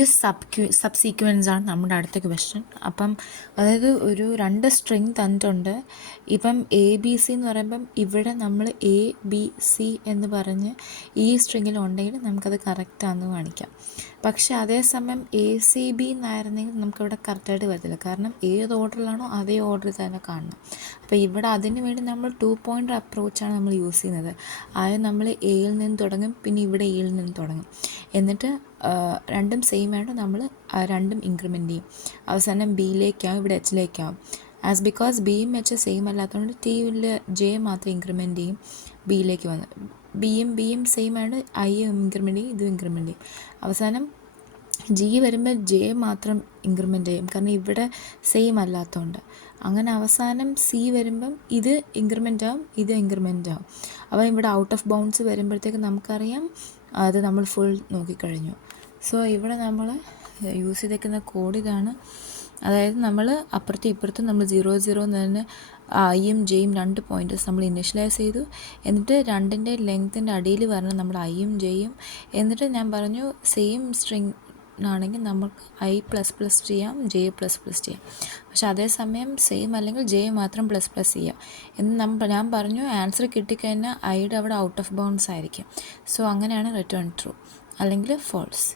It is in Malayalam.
ഈ സബ്സീക്വൻസ് ആണ് നമ്മുടെ അടുത്ത ക്വസ്റ്റ്യൻ. അപ്പം അതായത് ഒരു 2 സ്ട്രിങ് തന്നിട്ടുണ്ട്. ഇപ്പം ABC എന്ന് പറയുമ്പം ഇവിടെ നമ്മൾ ABC എന്ന് പറഞ്ഞ് ഈ സ്ട്രിങ്ങിൽ ഉണ്ടെങ്കിൽ നമുക്കത് കറക്റ്റാണെന്ന് കാണിക്കാം. പക്ഷേ അതേസമയം ACB എന്നായിരുന്നെങ്കിൽ നമുക്കിവിടെ കറക്റ്റായിട്ട് വരത്തില്ല. കാരണം ഏത് ഓർഡറിലാണോ അതേ ഓർഡറിൽ തന്നെ കാണണം. അപ്പോൾ ഇവിടെ അതിന് വേണ്ടി നമ്മൾ 2 പോയിൻ്റ് അപ്രോച്ചാണ് നമ്മൾ യൂസ് ചെയ്യുന്നത്. ആദ്യം നമ്മൾ എയിൽ നിന്ന് തുടങ്ങും, പിന്നെ ഇവിടെ എയിൽ നിന്ന് തുടങ്ങും. എന്നിട്ട് രണ്ടും സെയിം ആയിട്ട് നമ്മൾ രണ്ടും ഇൻക്രിമെൻ്റ് ചെയ്യും. അവസാനം ബിയിലേക്കാവും, ഇവിടെ എച്ചിലേക്കാവും. ആസ് ബിക്കോസ് ബിയും എച്ച് സെയിം അല്ലാത്തതുകൊണ്ട് ടിയിൽ ജെ മാത്രം ഇൻക്രിമെൻ്റ് ചെയ്യും ബിയിലേക്ക് വന്ന്. ബിയും സെയിം ആയിട്ട് ഐയും ഇൻക്രിമെൻ്റ് ചെയ്യും, ഇതും ഇൻക്രിമെൻ്റ് ചെയ്യും. അവസാനം ജി വരുമ്പോൾ ജെ മാത്രം ഇൻക്രിമെൻ്റ് ചെയ്യും, കാരണം ഇവിടെ സെയിം അല്ലാത്തതുകൊണ്ട്. അങ്ങനെ അവസാനം സി വരുമ്പം ഇത് ഇൻക്രിമെൻ്റ് ആവും, ഇത് ഇൻക്രിമെൻ്റ് ആവും. അപ്പോൾ ഇവിടെ ഔട്ട് ഓഫ് ബൗണ്ട്സ് വരുമ്പോഴത്തേക്ക് നമുക്കറിയാം അത് നമ്മൾ ഫുൾ നോക്കിക്കഴിഞ്ഞു. സോ ഇവിടെ നമ്മൾ യൂസ് ചെയ്തേക്കുന്ന കോഡ് ഇതാണ്. അതായത് നമ്മൾ അപ്പുറത്തും ഇപ്പുറത്തും നമ്മൾ 0 എന്ന് തന്നെ ഐയും ജെയും 2 പോയിൻറ്റേഴ്സ് നമ്മൾ ഇനിഷ്യലൈസ് ചെയ്തു. എന്നിട്ട് രണ്ടിൻ്റെ ലെങ്ത്തിൻ്റെ അടിയിൽ വരണം നമ്മൾ ഐയും ജെയും. എന്നിട്ട് ഞാൻ പറഞ്ഞു സെയിം സ്ട്രിങ് ആണെങ്കിൽ നമുക്ക് I++ ചെയ്യാം, J++ ചെയ്യാം. പക്ഷെ അതേസമയം സെയിം അല്ലെങ്കിൽ J മാത്രം ++ ചെയ്യാം എന്ന് ഞാൻ പറഞ്ഞു. ആൻസർ കിട്ടിക്കഴിഞ്ഞാൽ ഐയുടെ അവിടെ ഔട്ട് ഓഫ് ബൗണ്ട്സ് ആയിരിക്കും. സോ അങ്ങനെയാണ് റിട്ടേൺ ട്രൂ അല്ലെങ്കിൽ ഫോൾസ്.